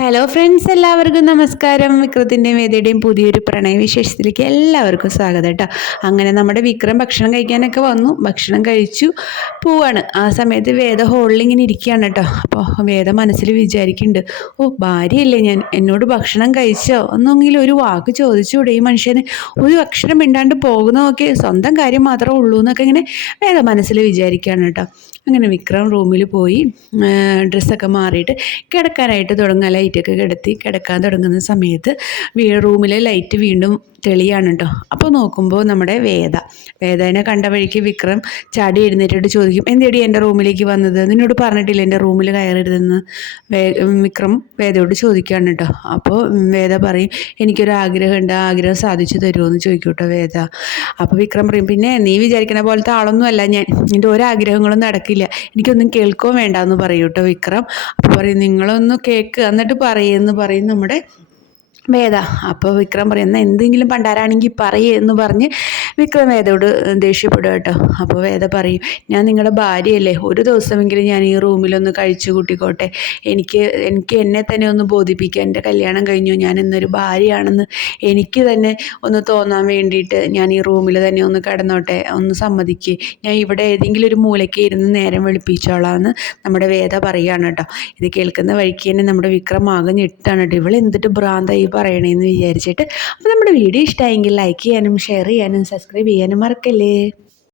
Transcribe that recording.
Hello friends, എല്ലാവർക്കും നമസ്കാരം. വിക്രത്തിൻ്റെയും വേദയുടെയും പുതിയൊരു പ്രണയവിശേഷത്തിലേക്ക് എല്ലാവർക്കും സ്വാഗതം കേട്ടോ. അങ്ങനെ നമ്മുടെ വിക്രം ഭക്ഷണം കഴിക്കാനൊക്കെ വന്നു, ഭക്ഷണം കഴിച്ചു പോവാണ്. ആ സമയത്ത് വേദ ഹോളിൽ ഇങ്ങനെ ഇരിക്കുകയാണ് കേട്ടോ. അപ്പോൾ വേദ മനസ്സിൽ വിചാരിക്കുന്നുണ്ട്, ഓ ഭാര്യയല്ലേ ഞാൻ, എന്നോട് ഭക്ഷണം കഴിച്ചോ ഒന്നെങ്കിലും ഒരു വാക്ക് ചോദിച്ചുകൂടെ ഈ മനുഷ്യന്, ഒരു അക്ഷരം മിണ്ടാണ്ട് പോകുന്നതൊക്കെ സ്വന്തം കാര്യം മാത്രമേ ഉള്ളൂ എന്നൊക്കെ ഇങ്ങനെ വേദ മനസ്സിൽ വിചാരിക്കുകയാണ് കേട്ടോ. അങ്ങനെ വിക്രം റൂമിൽ പോയി ഡ്രസ്സൊക്കെ മാറിയിട്ട് കിടക്കാനായിട്ട് തുടങ്ങുക. ലൈറ്റൊക്കെ കിടത്തി കിടക്കാൻ തുടങ്ങുന്ന സമയത്ത് റൂമിലെ ലൈറ്റ് വീണ്ടും തെളിയാണ് കേട്ടോ. അപ്പോൾ നോക്കുമ്പോൾ നമ്മുടെ വേദനെ കണ്ട വഴിക്ക് വിക്രം ചാടി എഴുന്നേറ്റിട്ട് ചോദിക്കും, എന്തേടി എൻ്റെ റൂമിലേക്ക് വന്നത്, നിന്നോട് പറഞ്ഞിട്ടില്ല എൻ്റെ റൂമിൽ കയറരുതെന്ന്. വിക്രം വേദയോട് ചോദിക്കുകയാണ് കേട്ടോ. അപ്പോൾ വേദ പറയും, എനിക്കൊരു ആഗ്രഹമുണ്ട്, ആ ആഗ്രഹം സാധിച്ചു തരുമോ എന്ന് ചോദിക്കും കേട്ടോ വേദ. അപ്പോൾ വിക്രം പറയും, പിന്നെ നീ വിചാരിക്കുന്ന പോലത്തെ ആളൊന്നും അല്ല ഞാൻ, എൻ്റെ ഒരാഗ്രഹങ്ങളും നടക്കില്ല, എനിക്കൊന്നും കേൾക്കുകയും വേണ്ട എന്ന് പറയും കേട്ടോ വിക്രം. അപ്പോൾ പറയും, നിങ്ങളൊന്ന് കേൾക്ക് എന്നിട്ട് പറയുമെന്ന് പറയും നമ്മുടെ വേദ. അപ്പോൾ വിക്രം പറയും, എന്നാൽ എന്തെങ്കിലും പണ്ടാരാണെങ്കിൽ പറയേ എന്ന് പറഞ്ഞ് വിക്രം വേദയോട് ദേഷ്യപ്പെടുക കേട്ടോ. അപ്പോൾ വേദ പറയും, ഞാൻ നിങ്ങളുടെ ഭാര്യയല്ലേ, ഒരു ദിവസമെങ്കിലും ഞാൻ ഈ റൂമിലൊന്ന് കഴിച്ചു കൂട്ടിക്കോട്ടെ, എനിക്ക് എന്നെ തന്നെ ഒന്ന് ബോധിപ്പിക്കുക, എൻ്റെ കല്യാണം കഴിഞ്ഞു, ഞാൻ ഇന്നൊരു ഭാര്യയാണെന്ന് എനിക്ക് തന്നെ ഒന്ന് തോന്നാൻ വേണ്ടിയിട്ട് ഞാൻ ഈ റൂമിൽ തന്നെ ഒന്ന് കിടന്നോട്ടെ, ഒന്ന് സമ്മതിക്കുക, ഞാൻ ഇവിടെ ഏതെങ്കിലും ഒരു മൂലയ്ക്ക് ഇരുന്ന് നേരം വെളുപ്പിച്ചോളാമെന്ന് നമ്മുടെ വേദ പറയുകയാണ് കേട്ടോ. ഇത് കേൾക്കുന്ന വഴിക്ക് തന്നെ നമ്മുടെ വിക്രം ആകെ ഞെട്ടാണ് കേട്ടോ, ഇവൾ എന്തിട്ട് ഭ്രാന്തായി പറയണേന്ന് വിചാരിച്ചിട്ട്. അപ്പോൾ നമ്മുടെ വീഡിയോ ഇഷ്ടമായെങ്കിൽ ലൈക്ക് ചെയ്യാനും ഷെയർ ചെയ്യാനും സബ്സ്ക്രൈബ് ചെയ്യാനും മറക്കല്ലേ.